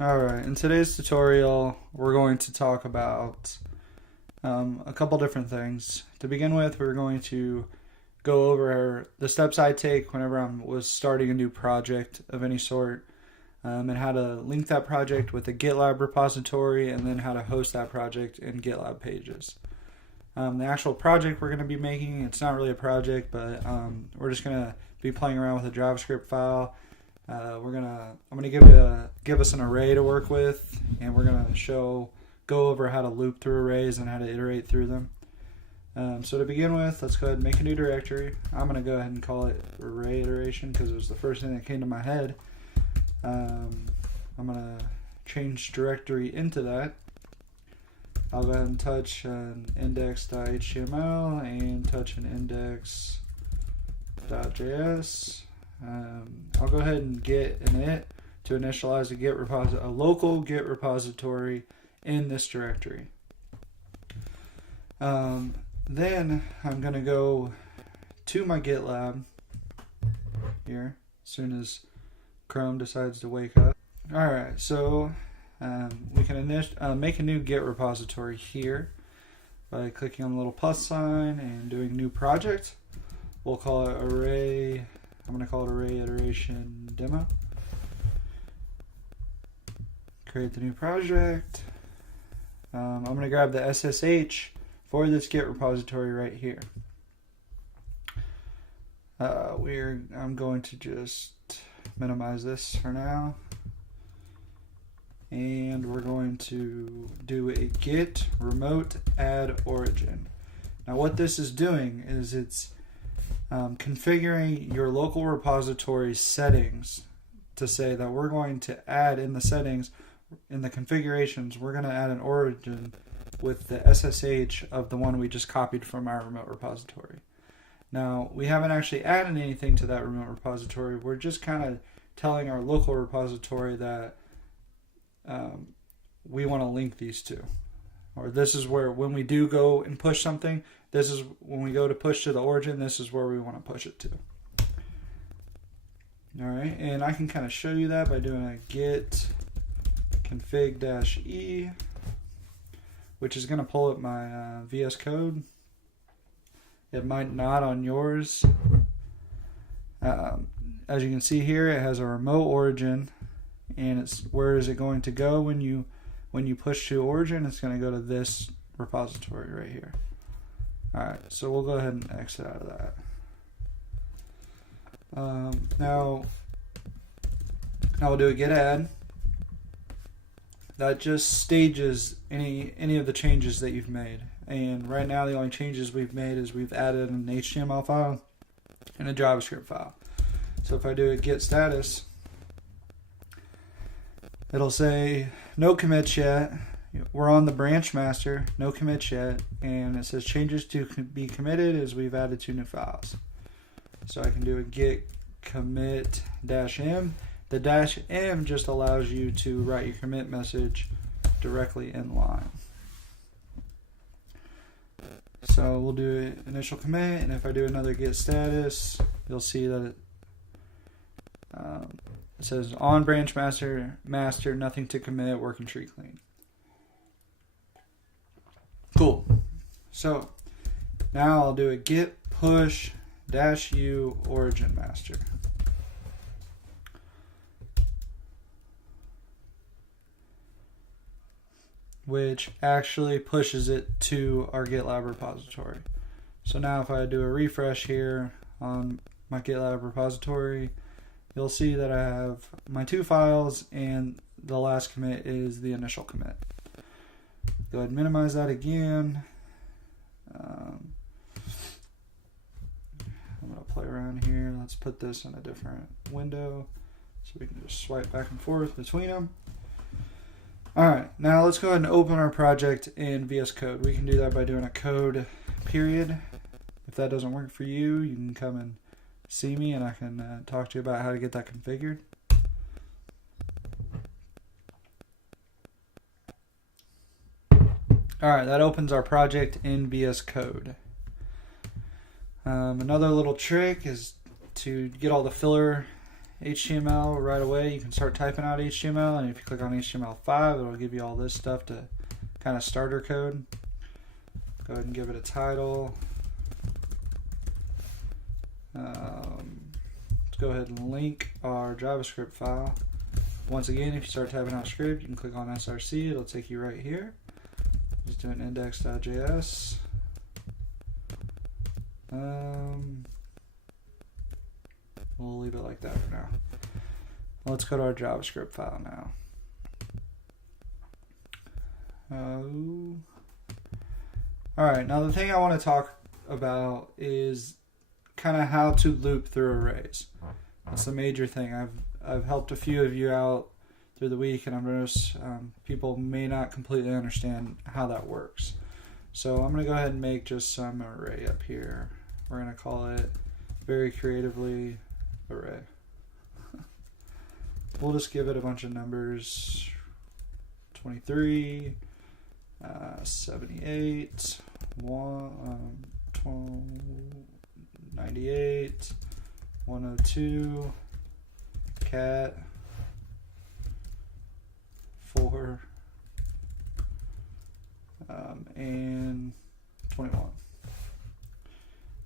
Alright, in today's tutorial, we're going to talk about a couple different things. To begin with, we're going to go over the steps I take whenever I was starting a new project of any sort, and how to link that project with a GitLab repository, and then how to host that project in GitLab pages. The actual project we're going to be making, it's not really a project, but we're just going to be playing around with a JavaScript file. I'm gonna give us an array to work with, and we're gonna go over how to loop through arrays and how to iterate through them. So to begin with, let's go ahead and make a new directory. I'm gonna go ahead and call it array iteration because it was the first thing that came to my head. I'm gonna change directory into that. I'll go ahead and touch an index.html and touch an index.js. I'll go ahead and get init to initialize a local Git repository in this directory. Then I'm going to go to my GitLab here as soon as Chrome decides to wake up. Alright, so we can make a new Git repository here by clicking on the little plus sign and doing new project. We'll call it array. I'm going to call it array iteration demo. Create the new project. I'm going to grab the SSH for this Git repository right here. I'm going to just minimize this for now. And we're going to do a git remote add origin. Now what this is doing is it's configuring your local repository settings to say that we're going to add in the settings, in the configurations, we're going to add an origin with the SSH of the one we just copied from our remote repository. Now, we haven't actually added anything to that remote repository. We're just kind of telling our local repository that we want to link these two. Or this is where, when we do go and push something, this is when we go to push to the origin, this is where we want to push it to. Alright, and I can kind of show you that by doing a git config-e, which is going to pull up my VS Code. It might not on yours. As you can see here, it has a remote origin, and it's where is it going to go when you push to origin? It's going to go to this repository right here. Alright, so we'll go ahead and exit out of that. Now we'll do a git add. That just stages any of the changes that you've made. And right now the only changes we've made is we've added an HTML file and a JavaScript file. So if I do a git status, it'll say no commits yet. We're on the branch master, no commits yet, and it says changes to be committed as we've added 2 new files. So I can do a git commit -m. The -m just allows you to write your commit message directly in line. So we'll do an initial commit, and if I do another git status, you'll see that it says on branch master, nothing to commit, working tree clean. Cool. So now I'll do a git push -u origin master. Which actually pushes it to our GitLab repository. So now if I do a refresh here on my GitLab repository, you'll see that I have my 2 files and the last commit is the initial commit. Go ahead and minimize that again. I'm going to play around here. Let's put this in a different window so we can just swipe back and forth between them. Alright, now let's go ahead and open our project in VS Code. We can do that by doing a code period. If that doesn't work for you, you can come and see me and I can talk to you about how to get that configured. Alright, that opens our project in VS Code. Another little trick is to get all the filler HTML right away. You can start typing out HTML, and if you click on HTML5, it'll give you all this stuff to kind of starter code. Go ahead and give it a title. Let's go ahead and link our JavaScript file. Once again, if you start typing out script, you can click on src. It'll take you right here. Just do an index.js. We'll leave it like that for now. Let's go to our JavaScript file now. Alright, now the thing I want to talk about is kind of how to loop through arrays. That's the major thing. I've helped a few of you out through the week, and I've noticed people may not completely understand how that works. So I'm going to go ahead and make just some array up here. We're going to call it very creatively array. We'll just give it a bunch of numbers. 23, 78, 98, 102, cat, 4, and 21.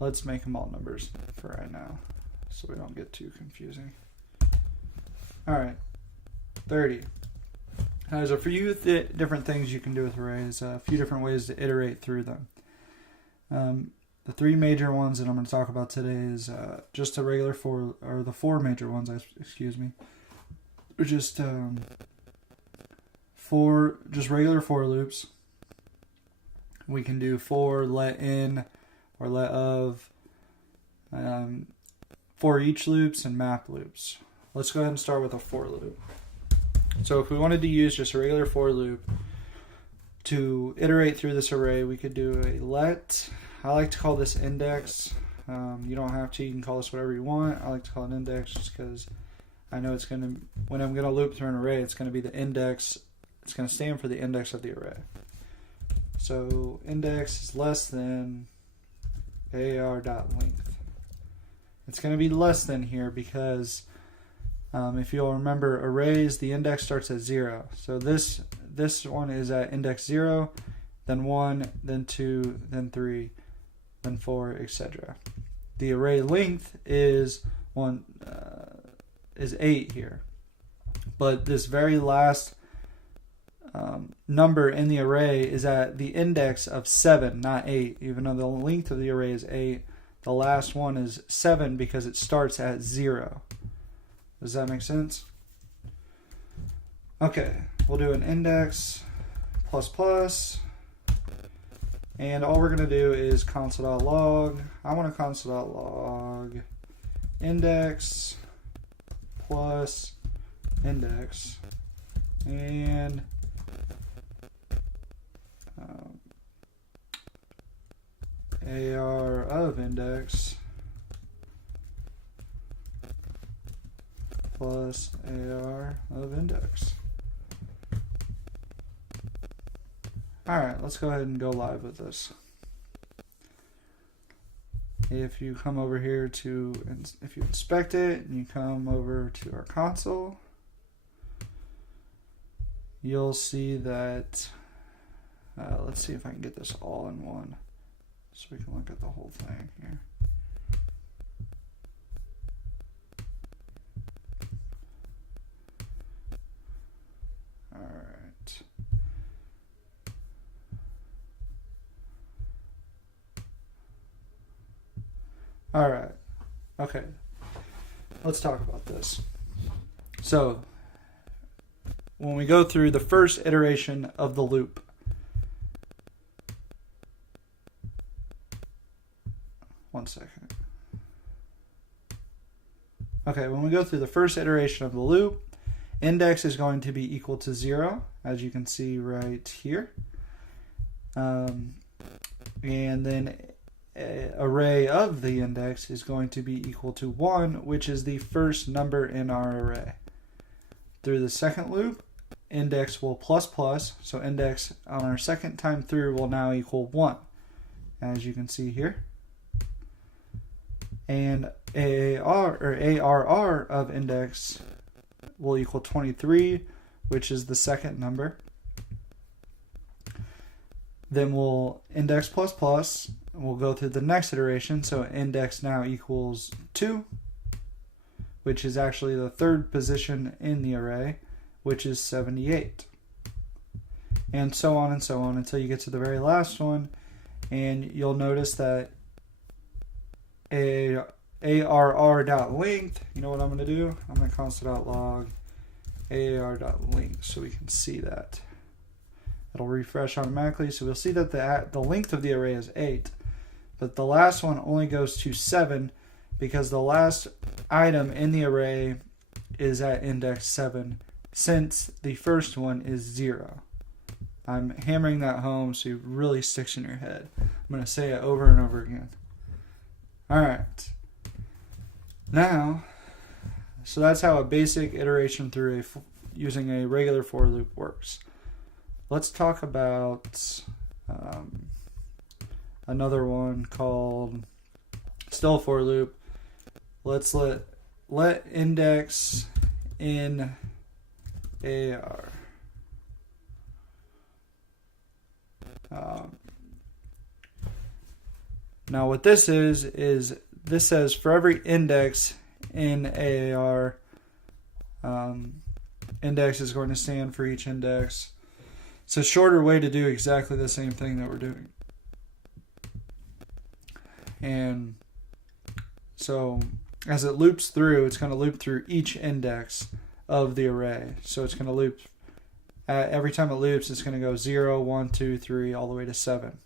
Let's make them all numbers for right now so we don't get too confusing. Alright, 30. Now, there's a few different things you can do with arrays, a few different ways to iterate through them. The three major ones that I'm going to talk about today is just a regular for, or the four major ones, excuse me, are just regular for loops. We can do for, let in, or let of, for each loops, and map loops. Let's go ahead and start with a for loop. So if we wanted to use just a regular for loop to iterate through this array, we could do a let. I like to call this index. You don't have to. You can call this whatever you want. I like to call it index just because I know it's going to, when I'm going to loop through an array, it's going to be the index. It's going to stand for the index of the array. So index is less than ar.length. It's going to be less than here because if you'll remember arrays, the index starts at 0. So this one is at index 0, then 1, then 2, then 3, then 4, etc. The array length is 8 here. But this very last number in the array is at the index of 7, not 8. Even though the length of the array is 8, the last one is 7 because it starts at 0. Does that make sense? Okay, we'll do an index plus plus, and all we're going to do is console.log. I want to console.log index plus index, and AR of index plus AR of index. Alright, let's go ahead and go live with this. If you come over here to, if you inspect it and you come over to our console, you'll see that, let's see if I can get this all in one so we can look at the whole thing here. Alright. Alright. Okay. Let's talk about this. So, when we go through the first iteration of the loop, one second. Okay, when we go through the first iteration of the loop, index is going to be equal to 0, as you can see right here. And then array of the index is going to be equal to 1, which is the first number in our array. Through the second loop, index will plus plus, so index on our second time through will now equal 1, as you can see here. and ARR of index will equal 23, which is the second number. Then we'll index plus plus, and we'll go through the next iteration. So index now equals 2, which is actually the third position in the array, which is 78. And so on until you get to the very last one. And you'll notice that ARR.length, you know what I'm going to do? I'm going to console.log ARR.length so we can see that. It'll refresh automatically, so we'll see that the length of the array is 8, but the last one only goes to 7 because the last item in the array is at index 7 since the first one is 0. I'm hammering that home so it really sticks in your head. I'm going to say it over and over again. Alright. Now, so that's how a basic iteration through using a regular for loop works. Let's talk about another one called still for loop. Let's let index in AR. Now what this is this says for every index in AAR, index is going to stand for each index. It's a shorter way to do exactly the same thing that we're doing. And so as it loops through, it's going to loop through each index of the array. So it's going to loop, every time it loops, it's going to go 0, 1, 2, 3, all the way to 7.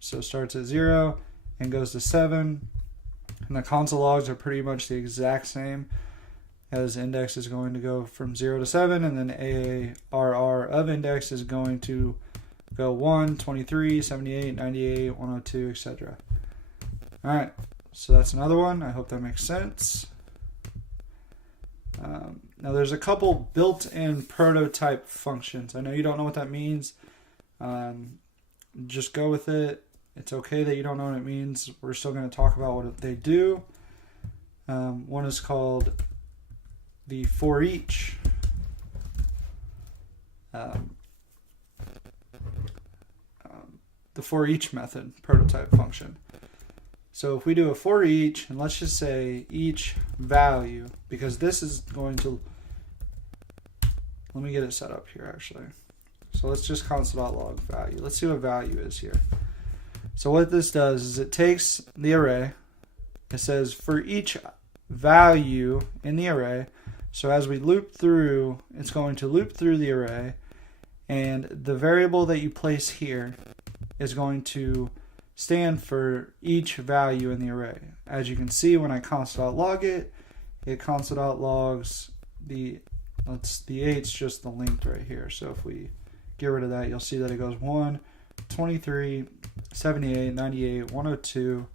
So it starts at 0 and goes to 7. And the console logs are pretty much the exact same, as index is going to go from 0 to 7, and then ARR of index is going to go 1, 23, 78, 98, 102, etc. Alright, so that's another one. I hope that makes sense. Now there's a couple built-in prototype functions. I know you don't know what that means. Just go with it. It's okay that you don't know what it means. We're still going to talk about what they do. One is called the for each. The for each method prototype function. So if we do a for each, and let's just say each value, because this is going to, let me get it set up here actually. So let's just console.log value. Let's see what value is here. So what this does is it takes the array, it says for each value in the array, so as we loop through, it's going to loop through the array, and the variable that you place here is going to stand for each value in the array. As you can see, when I console.log it, it console.logs the 8's just the length right here. So if we get rid of that, you'll see that it goes 1, 23, 78, 98, 102,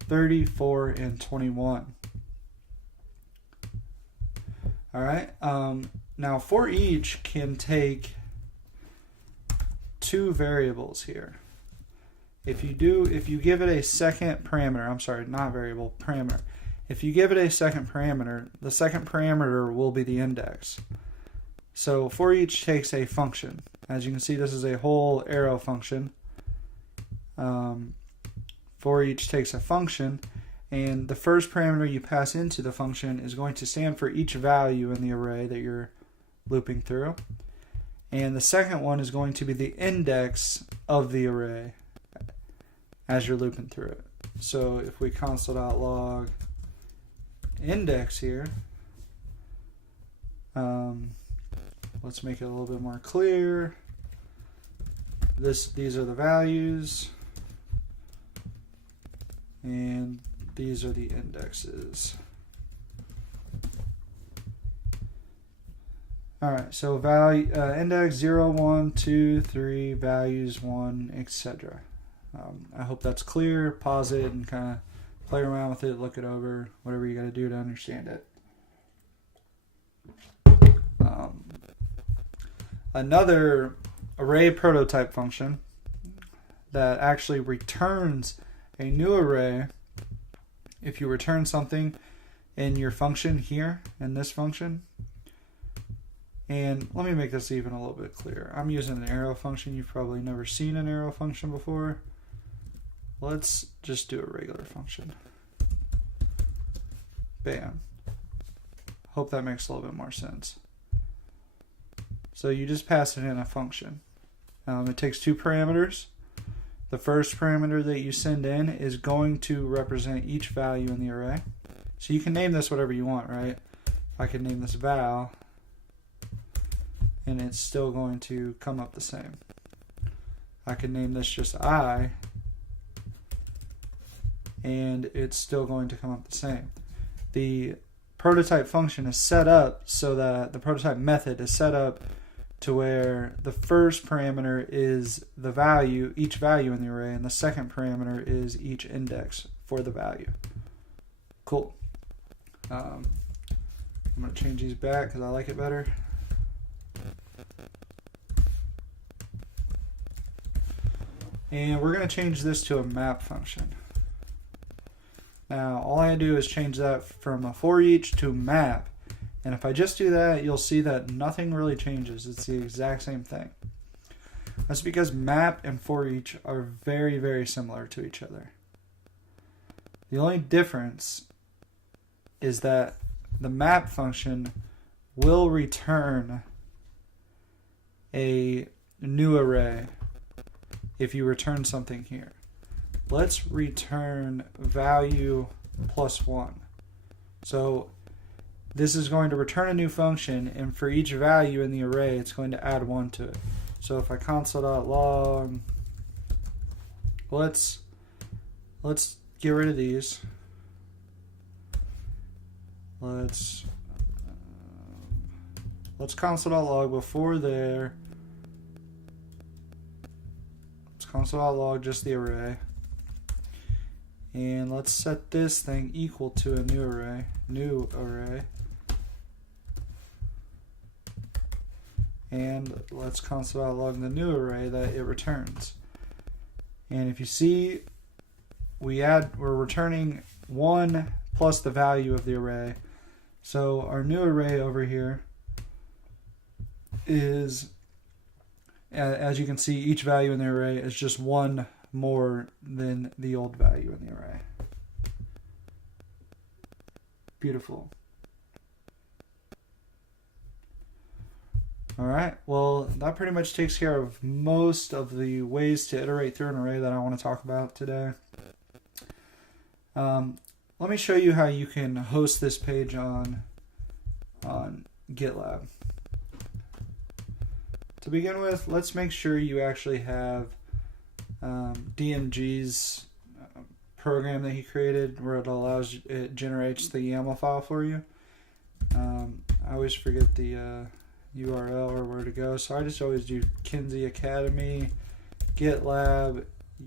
34, and 21. Alright, now for each can take two variables here. If you give it a second parameter, I'm sorry, not variable, parameter. If you give it a second parameter, the second parameter will be the index. So for each takes a function. As you can see, this is a whole arrow function. For each takes a function, and the first parameter you pass into the function is going to stand for each value in the array that you're looping through. And the second one is going to be the index of the array as you're looping through it. So if we console.log index here, let's make it a little bit more clear. These are the values, and these are the indexes. Alright, so value index 0, 1, 2, 3, values 1, etc. I hope that's clear. Pause it and kind of play around with it, look it over, whatever you got to do to understand it. Another array prototype function that actually returns a new array if you return something in your function here, in this function, and let me make this even a little bit clearer. I'm using an arrow function. You've probably never seen an arrow function before. Let's just do a regular function. Bam. Hope that makes a little bit more sense. So you just pass it in a function. It takes two parameters. The first parameter that you send in is going to represent each value in the array. So you can name this whatever you want, right? I can name this val, and it's still going to come up the same. I can name this just I, and it's still going to come up the same. The prototype function is set up so that the prototype method is set up to where the first parameter is the value, each value in the array, and the second parameter is each index for the value. Cool. I'm going to change these back because I like it better. And we're going to change this to a map function. Now, all I do is change that from a for each to map. And if I just do that, you'll see that nothing really changes. It's the exact same thing. That's because map and for each are very, very similar to each other. The only difference is that the map function will return a new array if you return something here. Let's return value plus 1. So this is going to return a new function, and for each value in the array, it's going to add 1 to it. So if I console.log, let's get rid of these. Let's console.log before there. Let's console.log just the array. And let's set this thing equal to a new array. And let's console.log the new array that it returns. And if you see, we're returning 1 plus the value of the array. So our new array over here is, as you can see, each value in the array is just 1 more than the old value in the array. Beautiful. Alright, well, that pretty much takes care of most of the ways to iterate through an array that I want to talk about today. Let me show you how you can host this page on GitLab. To begin with, let's make sure you actually have DMG's program that he created, where it generates the YAML file for you. I always forget the URL or where to go, so I just always do Kenzie Academy GitLab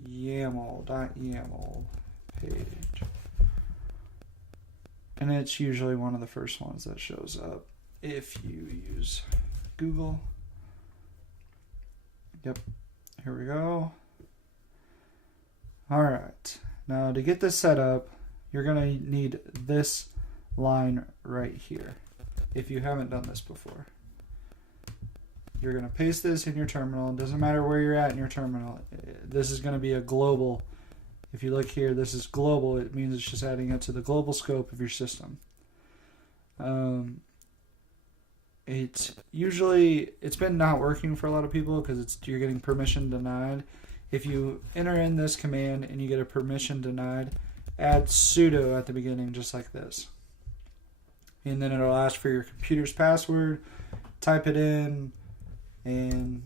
YAML page, and it's usually one of the first ones that shows up if you use Google. Yep, here we go. Alright, now to get this set up, you're going to need this line right here, if you haven't done this before. You're going to paste this in your terminal. It doesn't matter where you're at in your terminal. This is going to be a global. If you look here, this is global. It means it's just adding it to the global scope of your system. It's been not working for a lot of people because you're getting permission denied. If you enter in this command and you get a permission denied, add sudo at the beginning just like this. And then it'll ask for your computer's password, type it in, and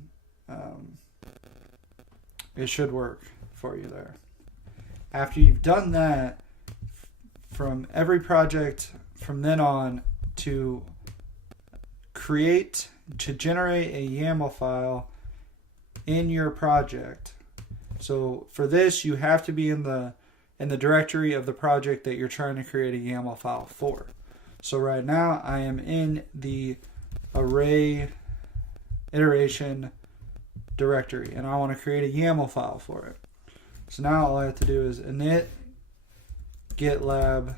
it should work for you there. After you've done that, from every project from then on to generate a YAML file in your project. So for this, you have to be in the directory of the project that you're trying to create a YAML file for. So right now I am in the array iteration directory, and I want to create a YAML file for it. So now all I have to do is init GitLab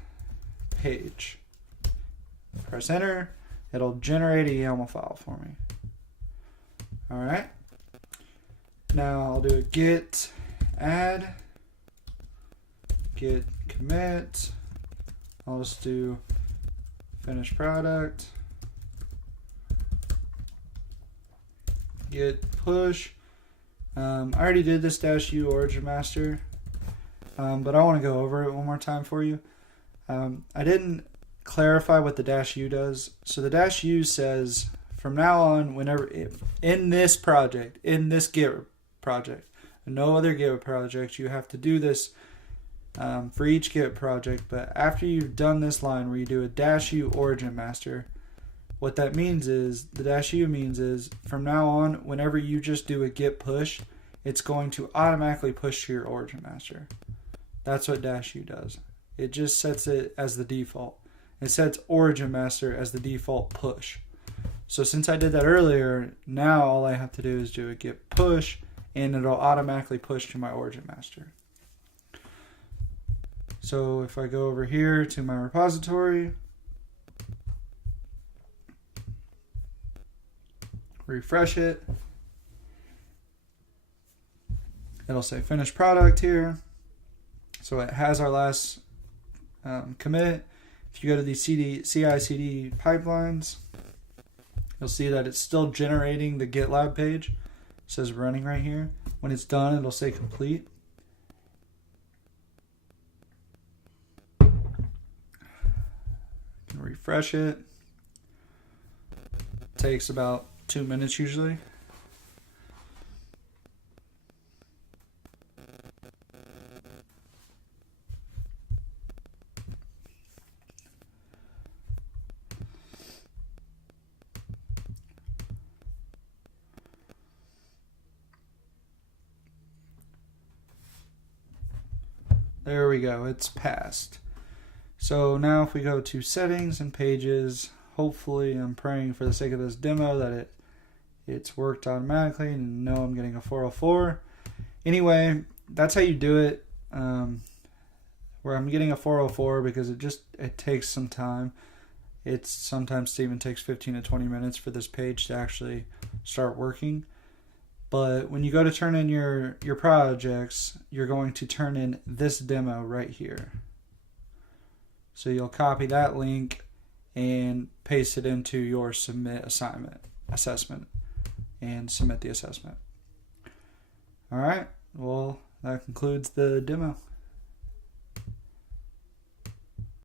page. Press enter. It'll generate a YAML file for me. All right. Now I'll do a git add, git commit. I'll just do finished product, git push. I already did this -u origin master, but I want to go over it one more time for you. I didn't clarify what the -u does. So the -u says from now on, whenever in this project, in this Git project, no other Git project, you have to do this for each Git project. But after you've done this line where you do a -u origin master, what that means is, the -u means is from now on, whenever you just do a git push, it's going to automatically push to your origin master. That's what -u does. It just sets it as the default. It sets origin master as the default push. So since I did that earlier, now all I have to do is do a git push and it'll automatically push to my origin master. So if I go over here to my repository, refresh it, it'll say finished product here. So it has our last commit. If you go to these CI/CD pipelines, you'll see that it's still generating the GitLab page. It says running right here. When it's done, it'll say complete. Refresh it. Takes about 2 minutes usually. There we go, it's passed. So now if we go to settings and pages, hopefully I'm praying for the sake of this demo that it's worked automatically and know I'm getting a 404. Anyway, that's how you do it. Where I'm getting a 404 because it takes some time. It sometimes even takes 15 to 20 minutes for this page to actually start working. But when you go to turn in your projects, you're going to turn in this demo right here. So you'll copy that link and paste it into your submit assessment and submit the assessment. All right, well, that concludes the demo.